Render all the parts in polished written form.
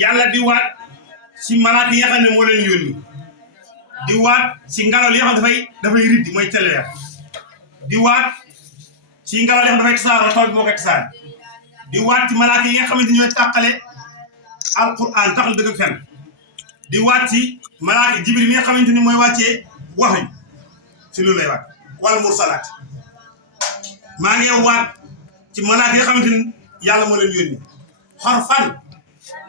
yàlla di waat si malaaka yi nga xam ne moo leen yónni di waat si ngelaw li nga xam dafay riddi mooy teleer di waat si ngelaw li nga xam dafay tasaaroo taw bi moo koy tasaare di waat ci malaaka yi nga xamante ñooy tàqale alquran taxal dëgg fen di waat ci malaaka jibril mi nga xamante ni mooy wàccee waxuñ si loolu lay waat wal mursalaat maa ngi waat ci malaaka yi nga xamante ni yàlla moo leen yónni xorfan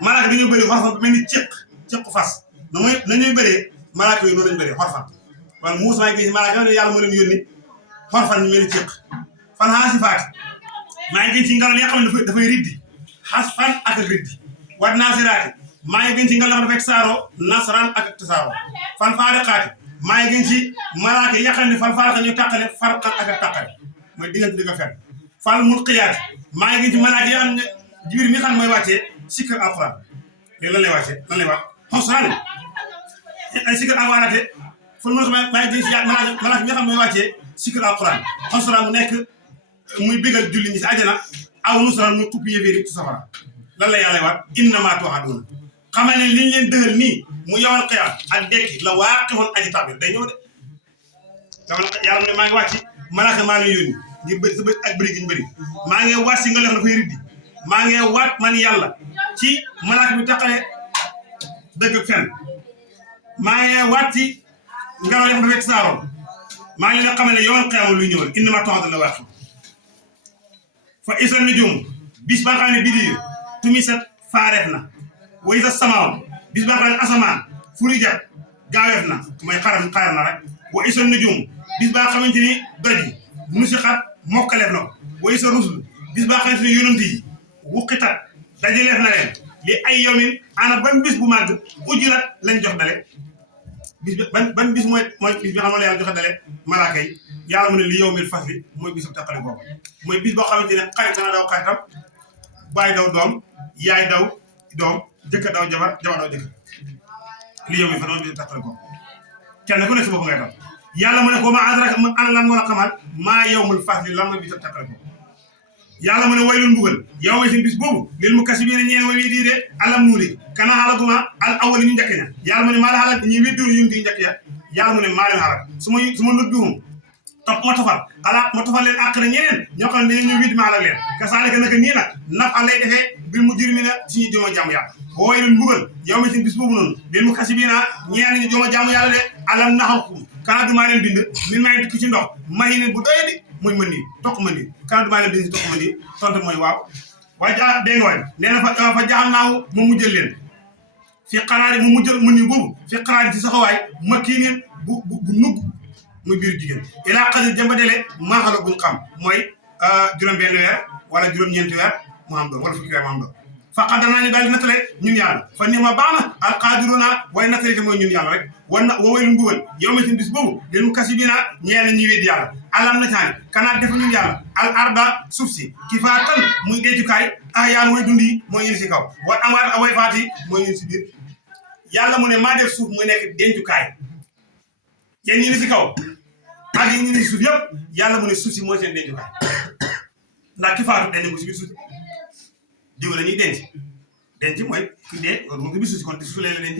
malaaka dañoo bëri xorfan mel ni ciq fas nañuy bëree malaaka yooyu noonu lañu bëree xorfan wala muus maa ngi gis malaaka yi yàlla moo leen yónni xorfan ñu mel ni ciq fan xaasifaat maa ngi gën ci ngelaw li nga xam ne dafay riddi xas fan ak riddi war naasiraati maa ngi gën ci ngelaw dafay tasaaroo nasaraan ak tasaaroo fan faariqaati maa ngi gën ci malaaka yi nga xam ne fan faariqa ñu tàqale farqa ak tàqale mooy diggante di ko fen fan mulqiyaati maa ngi gën ci malaaka yi nga xam ne jibril mi xam mooy wàccee sikkar alquran léegi lan lay wàccee lan lay wax xosran ay sikkar alquran fan maa ngi gën ci malaaka yi nga xam mooy wàccee sikkar alquran xosran mu nekk muy bégal julli ñi si àjjana aw nusran muy xupp yëféeri ci safara lan la yàlla waat innamaa tuu'aduuna xamal ne liñ leen dëgal nii mu yawal qiyaam ak dekki la waaqixun aji tabir day ñëw de yàlla mu ne maa ngi wàcc malaaka maa ngi yónni ngir bëri sa bëri ak bëri gi ñu bëri maa ngi waat si nga lex dafay riddi maa ngi waat man yàlla ci malaaka bi taqale dëgg ak fen maa ngi waat ci ngelaw lex dafay tasaaroo maa ngi leen xamal ne yawal qiyaam luy ñëwal innamaa tuu'aduuna la waaqixun fa isa nujum bis ba nga xam ne biddiw tumisat faareef na wa isa samaaw bis ba nga xam ne asamaan furijat gaaweef na mooy xaar na rek wa isa nujum bis ba nga xamante ni doj yi nusixat mokkaleef na ko wa isa rusul bis ba nga xamante ni yonent yi wuqitat dajaleef na leen li ay yawmin ana ban bis bu màgg ujulat lañ jox dale bis ban bis mooy bis bi xam ne la yàlla joxe dale malaaka yi yàlla mu ne li yawmil fasli mooy bisu taqali boobu mooy bis boo xamante ne xarit dana daw xaritam baay daw doom yaay daw doom jëkkër daw jabar daw jëkkër li yawmil fasli mooy bisu taqali boobu kenn ku nekk si bopp ngay daw yàlla mu ne ko ma adraka ana lan moo la xamal maa yawmul fasli lan mooy bisu taqali boobu yàlla mu ne waylul mbugal yow may seen bis boobu lil mukassibiina ñeen way wii de alam nuuli kana xalaguma al awwali ñu njëkk ña yàlla mu ne maa la xalak ñi weddu ñu ngi njëkk ya yàlla mu ne maa leen xalak su ma nut bium topp ma tofal leen àq na ñeneen ñoo xam ne dañu ñëw wit ma xalak leen kasaalika naka nii nag naf a lay defee bil mujrimiina suñu jooma jàmm yàlla waylul mbugal yow may seen bis boobu noonu lil mukassibiina ñeen ñu jooma jàmm yàlla de alam naxakum kana du maa leen bind min maa leen tukki ci ndox mahinin bu doyadi muy mën nii toq mën nii kana du maa leen bind si toq mën nii tontu mooy waaw waaye dégg nga waay nee na fa jaxal naaw mu mujjal leen fi xaraari mu mujjal mën nii boobu fi xaraari ci saxawaay ma kii nin bu nugg muy biir jigéen ilaa xasir jëmbadele maaxala buñ xam mooy juróom benn weer wala juróom-ñeenti weer mu am doom wala fukki weer mu am doom faqat danaa ñu daal di nattale ñun yàlla fa ni ma baax na alqaadiruna waaye nattale te mooy ñun yàlla rek wa waylun mbugal yow ma seen bis boobu lil mukassibiina ñeel na ñuy weddi yàlla alam na caani kanaat def ñun yàlla al arda suuf si kifaatan muy dencukaay ahyaan way dund yi mooy ñun si kaw wa amaat way faat yi mooy ñun si biir yàlla mu ne maa def suuf muy nekk dencukaay yéen ñi ni si kaw ak yéen ñi ni si suuf yëpp yàlla mu ne suuf si mooy seen dencukaay ndax kifaatu denc ko si biir suuf diw la ñuy denc mooy ku dee loolu moo ko biir suuf si kon suuf lee la denc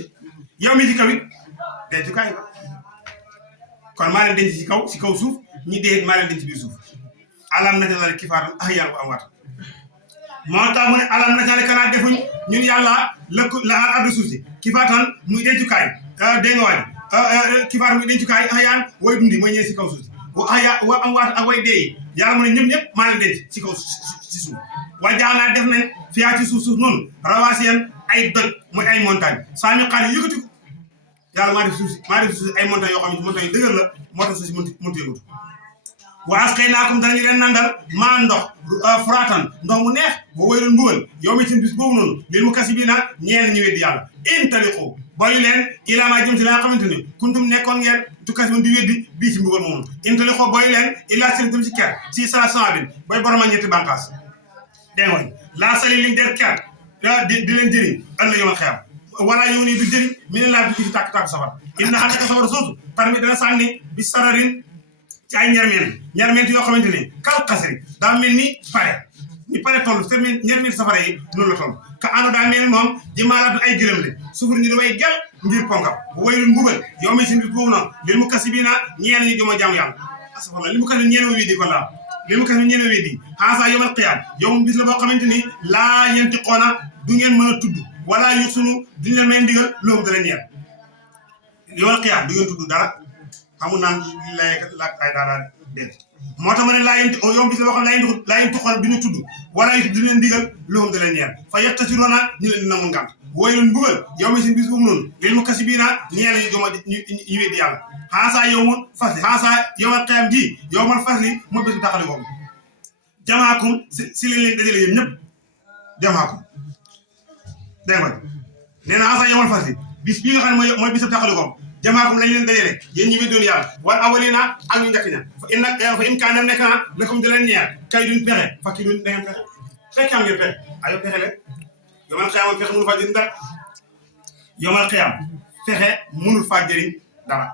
yow mi ci kaw it dencukaay ba kon maa leen denc si kaw suuf ñi dee maa leen denc biir suuf alam na la kifaatan ahyaan wa amwaat moo tax mu ne alam na kanaa defuñ ñun yàlla la ardu suuf si kifaatan muy dencukaay dégg nga waaj kifaatan muy dencukaay ahyaan way dundi mooy ñee si kaw suuf si wa amwaat ak way dee yi yàlla mu ne ñëpp maa leen denc si kaw si suuf waaye jaaxlaa def nañ fiyaa ci suuf noonu rawaasiyan ay doj mooy ay montagne saa mi xaal yi yëkkati ko yàlla maa def suuf si ay montagne yoo xam ne montagne yu dëgër la moo tax suuf si mënut yëngatu wa asqaynaakum danañu leen nandal maa ndox furaatan ndox mu neex ba waylun mbugal yow mi seen bis boobu noonu lil mukassibiina ñeel ñu weddi yàlla intaliqu boyu leen ilaa maa jëm ci la nga xamante ni kuntum nekkoon ngeen tukkasibuun di weddi bii ci mbugal moomu intaliqu boyu leen ilaa seen tam ci ker si sala saabin bay boroma ñetti bànqaas dégg nga laa sali liñ der ker di leen jëriñ ëllëg yomal xeyam wala yow nii du jëriñ mi ne laa dugg ci tàkk safar inna xam neka safara soosu parmi dana sànni bi sararin ci ay ñermeent yoo xamante ni kal xasri daa mel ni pare toll ñermeent safara yi noonu la toll ka ano daa mel moom jimaalaatu ay gëlëm le sufur ñu daway gel ngir ponkam waylun mbugal yow mi si bis boobu noonu lil mu kasibina ñeen ñi joma jaamu yàlla asafala li mu kasi ñeen wi di ko laa li mu kasi ñeen wi di xaasa yowal qiyaam yow bis la boo xamante ni laa yantiqoona du ngeen mën a tudd wala yu sunu duñ leen may ndigal loolu dala ñeel yowal qiyaam du ngeen tudd dara xamul naan lay lak ay dara déet moo tax ma ne laa yéen yow bis la boo xam laa yéen tuxoon bi ñu tudd wala yu du leen digal loolu dala ñeel fa yettasiroona ñu leen namul ngant waylun mbugal yow mi si bis boobu noonu lil mukassibiina ñeel ñu joma ñu weddi yàlla xaasa yow mun fasli xaasa yowal qiyaam ji yow man fasli mooy bés bu taxali boobu jamaakum si leen dajale yéen ñëpp jamaakum dégg nga nee na xaasa yowal fasli bis bii nga xam ne mooy bés bu taxali boobu jamaakum lañ leen dajale yéen ñi weddoon yàlla wal awwalina ak ñu njëkk ña fa in kaana nekk na lakum di leen ñeer kay duñ pexe fakki duñ da ngeen pexe fekk am ngeen pexe ayo pexe leen yomal xiyaam pexe mënul faa jëriñ dara yomal xiyaam fexe mënul faa jëriñ dara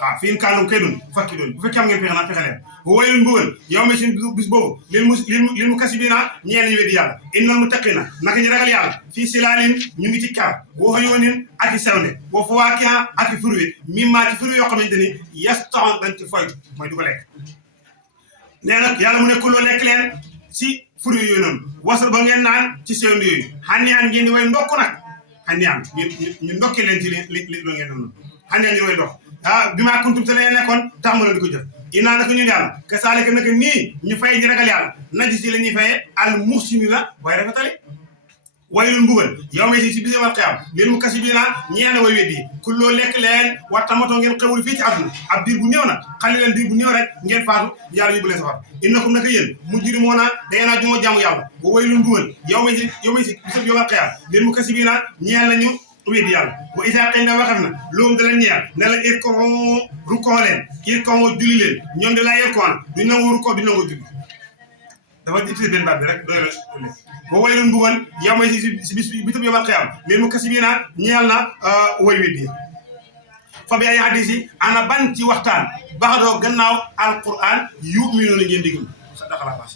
waaw fi in kaanum kay dun fakki dun bu fekkee am ngeen pexe naa pexe leen waylun mbugal yow mi sin bis boobu lil mukassibiina ñeel ñu weddi yàlla innal muttaqiina naka ñu ragal yàlla fii silaalin ñu ngi ci kar boo xëyoonin ak i sewnde boo fawaakiha ak i fruit mimmaa ci fruit yoo xamante ni yastaxoon dañ ci foytu mooy du ko lekk nee nag yàlla mu ne kuloo lekk leen si fruit yooyu noonu wasal ba ngeen naan ci sewnde yooyu xanni an ngeen di way ndokk nag xanni an ñu ndokki leen ci li lo ngeen noonu xanni an ñu way ndokk bi maa kuntum te la nekkoon tax ma la di ko jëf inaa naka ñun yàlla ka saalika naka nii ñu fay ñu ragal yàlla naji si la ñuy fayee al muhsini la waaye rafetali waylun mbugal yow may si bis yawmal qiyaam lil mukassibiina ñeene way weddi kulloo lekk leen war tamatoo ngeen xewul fii ci àdduna ab diir bu néew na xali leen diir bu néew rek ngeen faatu yàlla yóbbu leen safar innakum naka yéen mujrimoona da ngeen a jumoo jaamu yàlla wa waylun mbugal yow may si bis yawmal qiyaam lil mukassibiina ñeel nañu weddi yàlla wa isaa xëy na waxef na loolu da leen ñeer ne la rukkoo leen julli leen ñoom de laa irkoona duñ nangoo rukkoo duñ nangoo julli dafa utilisé benn baat bi rek doy la ba waylun mbugal yow may si bis bitam yawmal qiyaam lil mukassibiina ñeel na way weddi fa bi ay hadis yi ana ban ci waxtaan baxadoo gannaaw alquran yu'minuuna ngeen digul sa daxalaa bas